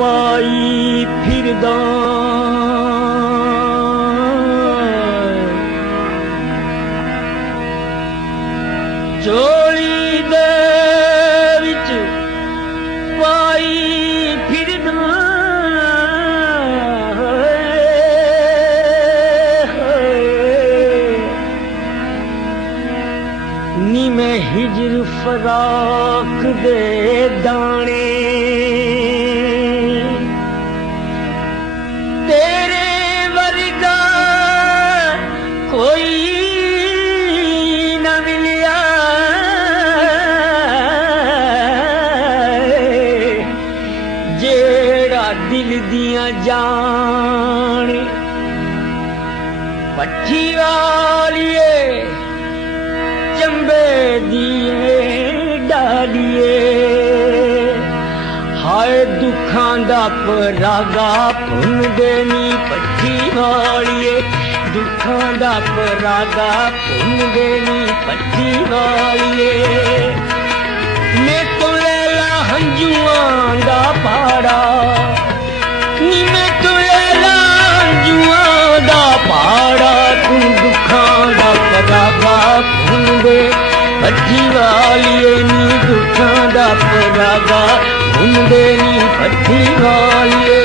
पाई फिरदा झोली दे विच पाई फिरदा नी मैं हिजर फराक दे दाने तेरे वर्गा कोई न मिलिया जेड़ा दिल दियां जाने पट्ठी वालिए चंबे दिए डालिए हाय दुखां दा परागा भुन देनी पट्ठी वालिए दुखां दा परागा भुन देनी पट्ठी वालिए मैं तो लैला हंजुआं दा पाड़ा नी मैं तो लैला हंजुआं दा पाड़ा तू दुखां दा परागा भुन दे पट्ठी वालिए नी दुखां दा परागा भुन दे नी पट्ठी वालिए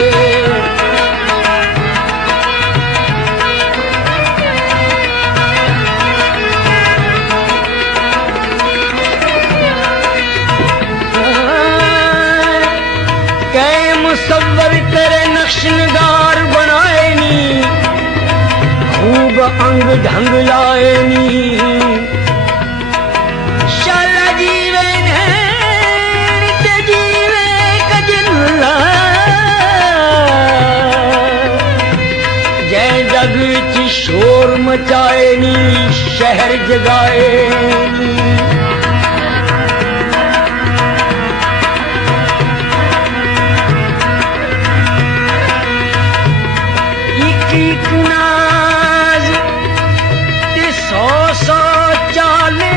मुसव्वर तेरे नक्श निगार बनाए नी खूब अंग ढंग लाए नी शाला जीवे ते जीवे कजला जय जग च शोर मचाए नी शहर जगाए नी एक नाज ते सौ सौ चाले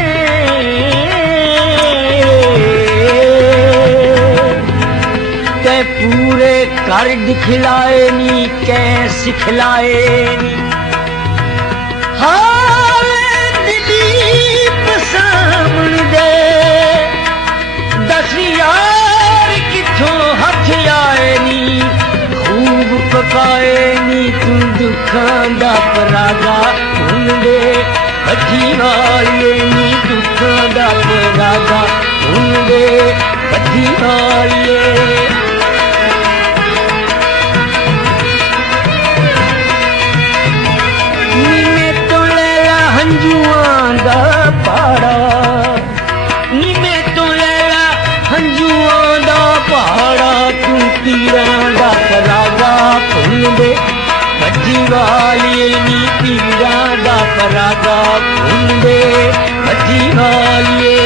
ते पूरे कर दिखलाए नी कै सिखलाए नी हाले दिलीप सामने दे दस यार किथों हथ आए नी खूब पकाए नी तू दुखां दा परागा भुन दे पट्ठी वालिए नी दुखां दा परागा भुन दे पट्ठी वालिए नी मैं तो लैला हंजुआं दा पाड़ा नी मैं तो लैला हंजुआं दा पहाड़ा तू तीरां दा परागा भुन दे पट्ठी वालिए नी तीरां दा परागा भुन दे पट्ठी वालिए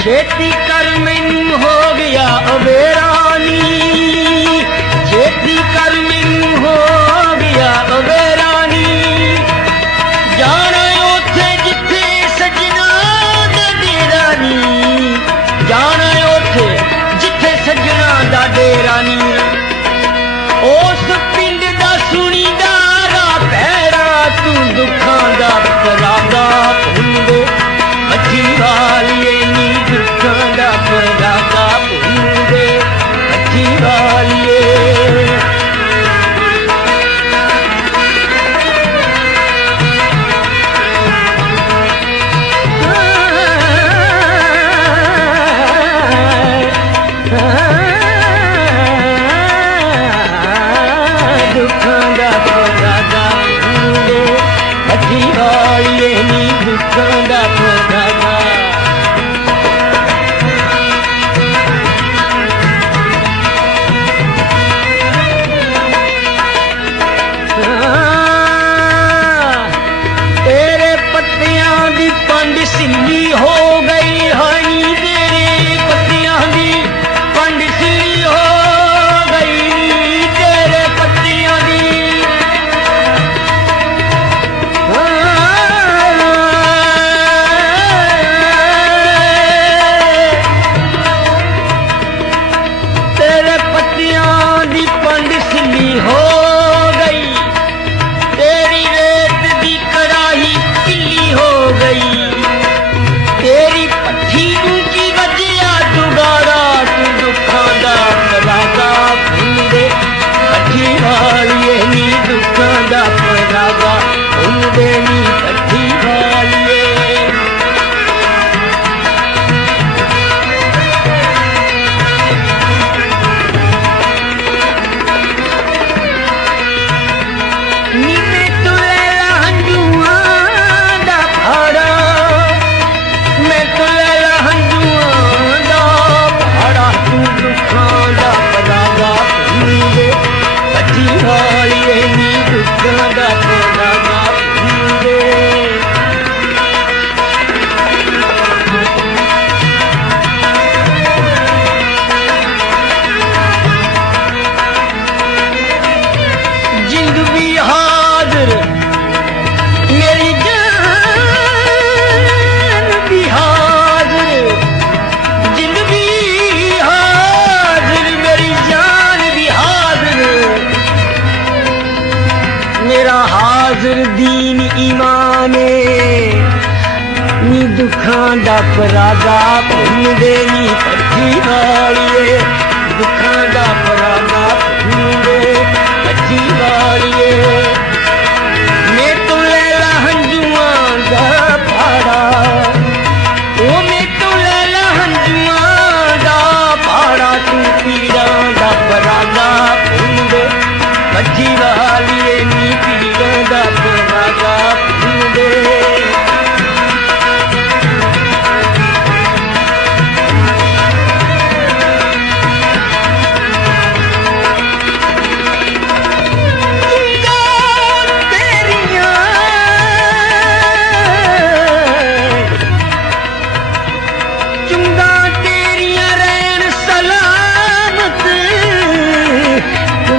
छेती कर मैनू हो गया अवेरा नी छेती कर मैनू हो गया अवेरा नी जाना उथे जिथे सजना दा डेरा नी जाना उथे जिथे सजना दा डेरा नी उस पिंड दा सुनी दा राह पैरा तू दुखां दा परागा भुन दे पट्ठी वालिए नी दुखां दा परागा भुन दे पट्ठी वालिए दुखां दा परागा भुन दे पट्ठी वालिए नी दुखां दा परागा तेरे पत्तियां दी पंड सिल्ली हो गई हनी तेरे पत्तियां दी पंड सिल्ली हो गई तेरे पत्तियां दी नी दुखां दा परागा भुनदे नी भट्ठी वालिए दुखां दा परागा भुनदे भट्ठी वालिए मैं तो लैला हंजुआं दा भाड़ा ओ मैं तो लैला हंजुआं दा भाड़ा तू पीड़ां दा परागा भुनदे भट्ठी वालिए नी पीड़ां दा परागा भुनदे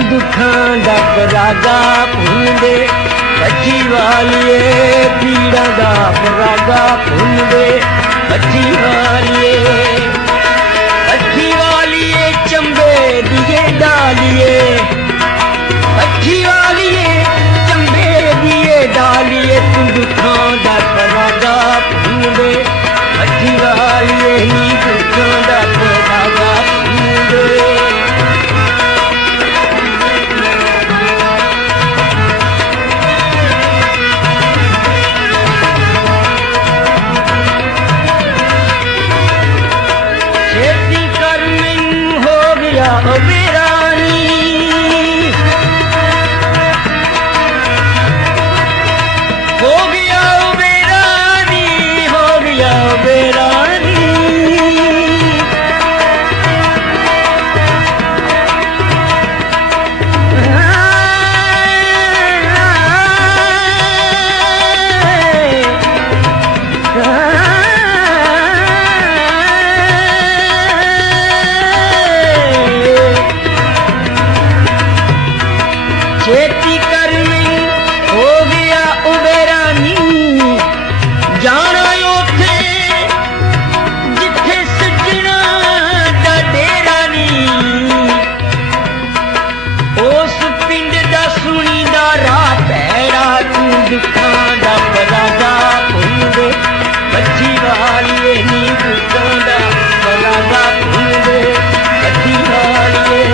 दुखां दा परागा भुनदे भट्ठी वालिए पीड़ां दा परागा भुनदे भट्ठी वालिए चंबे दिए डालिए भट्ठी वालिए चंबे दिए डालिए तू दुखां दा परागा भुनदे भट्ठी वालिए नी दुखां दा परागा भुनदे खेती करनी हो गया उबेरा नी जाना उथे जिथे सजना दा डेरा नी उस पिंड दा सुनी दा राह पैड़ा तू दुखां दा परागा भुनदे भट्ठी वालिए नी दुखां दा परागा भुनदे भट्ठी वालिए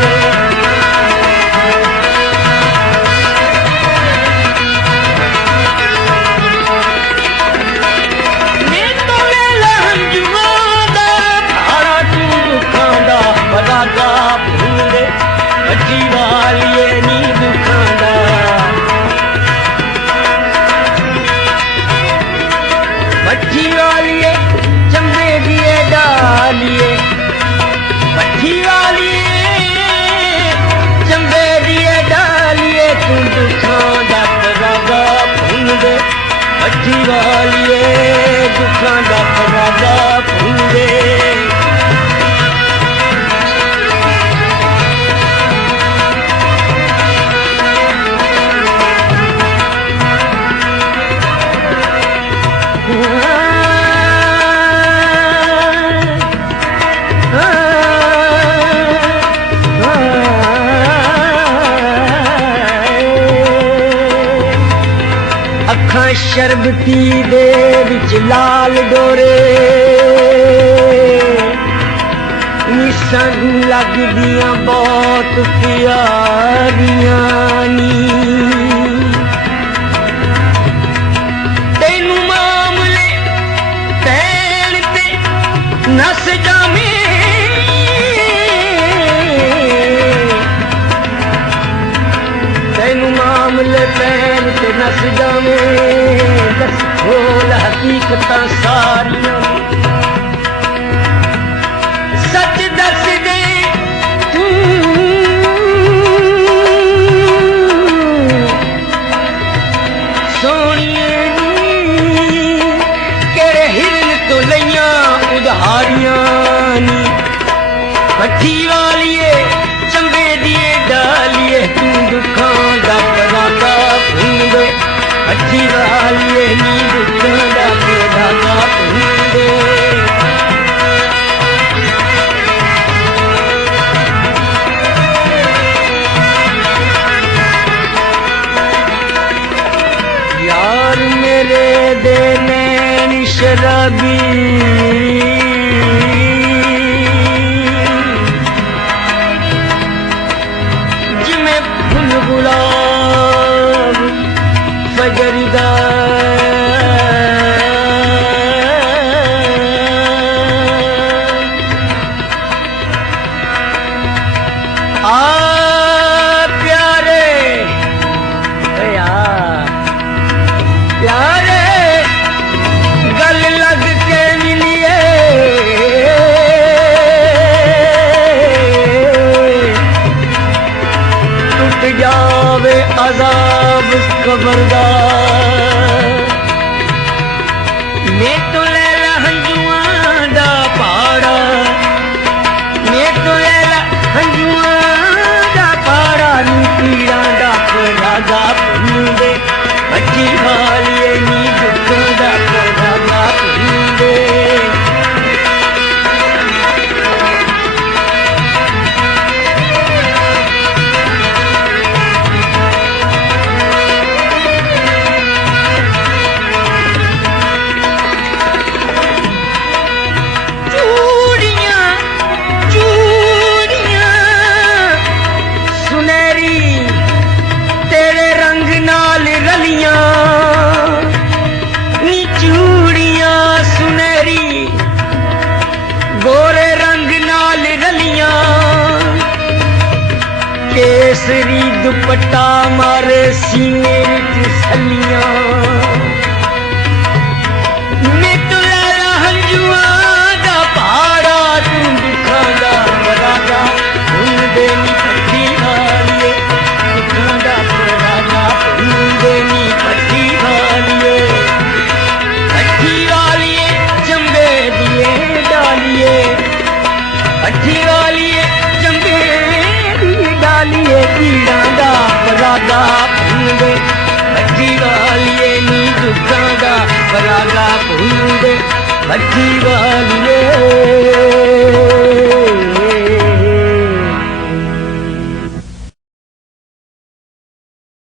भट्ठी वालिए नी दुखां दा भट्ठी वालिए चंबे दिए डालिए भट्ठी वालिए चंबे दिए डालिए तू दुखां दा परागा भुनदे भट्ठी वालिए दुखां दा परागा भुनदे अखां शरबती दे विच लाल डोरे निशां लगदियां बहुत प्यारियां नी तैनू मामले पैण ते नस जावे तैनू मामले पैण ते नस जावे दस खोल हकीकतां सारियां सच दस दे तू सोनिए केड़े हिरन तो लईयां उधारियां नी भट्ठी वालिए चंबे दिए डालिए तू दुखां दा परागा भुनदे भट्ठी वालिए नी दुखां दा परागा भुनदे यार मेरे दे नैन शराब गुलाबी जिमें फुल गुलाब फजरदा जावे अजाब खबरदार मैं तो लैला हंजुआं दा पाड़ा मैं तो लैला हंजुआं दा पाड़ा नी पीड़ां दा परागा पुंदे बच्ची वालिए नी दुखों दा परागा पुंदे गोरे रंग नाल रलियां केसरी दुपट्टा मारे सीने विच सलियां मैं तो लैला हंजुआं दा पाड़ा तू दुखां दा परागा हुंदे नी पट्टी वालिए दुखां दा परागा हुंदे नी पट्टी वालिए पट्टी वालिए जंबे दिए डालिए पट्टी वालिए जंबे दिए डालिए पीड़ां दा परागा भुंदे पट्टी वालिए नी दुखां दा परागा भुंदे पट्टी वालिए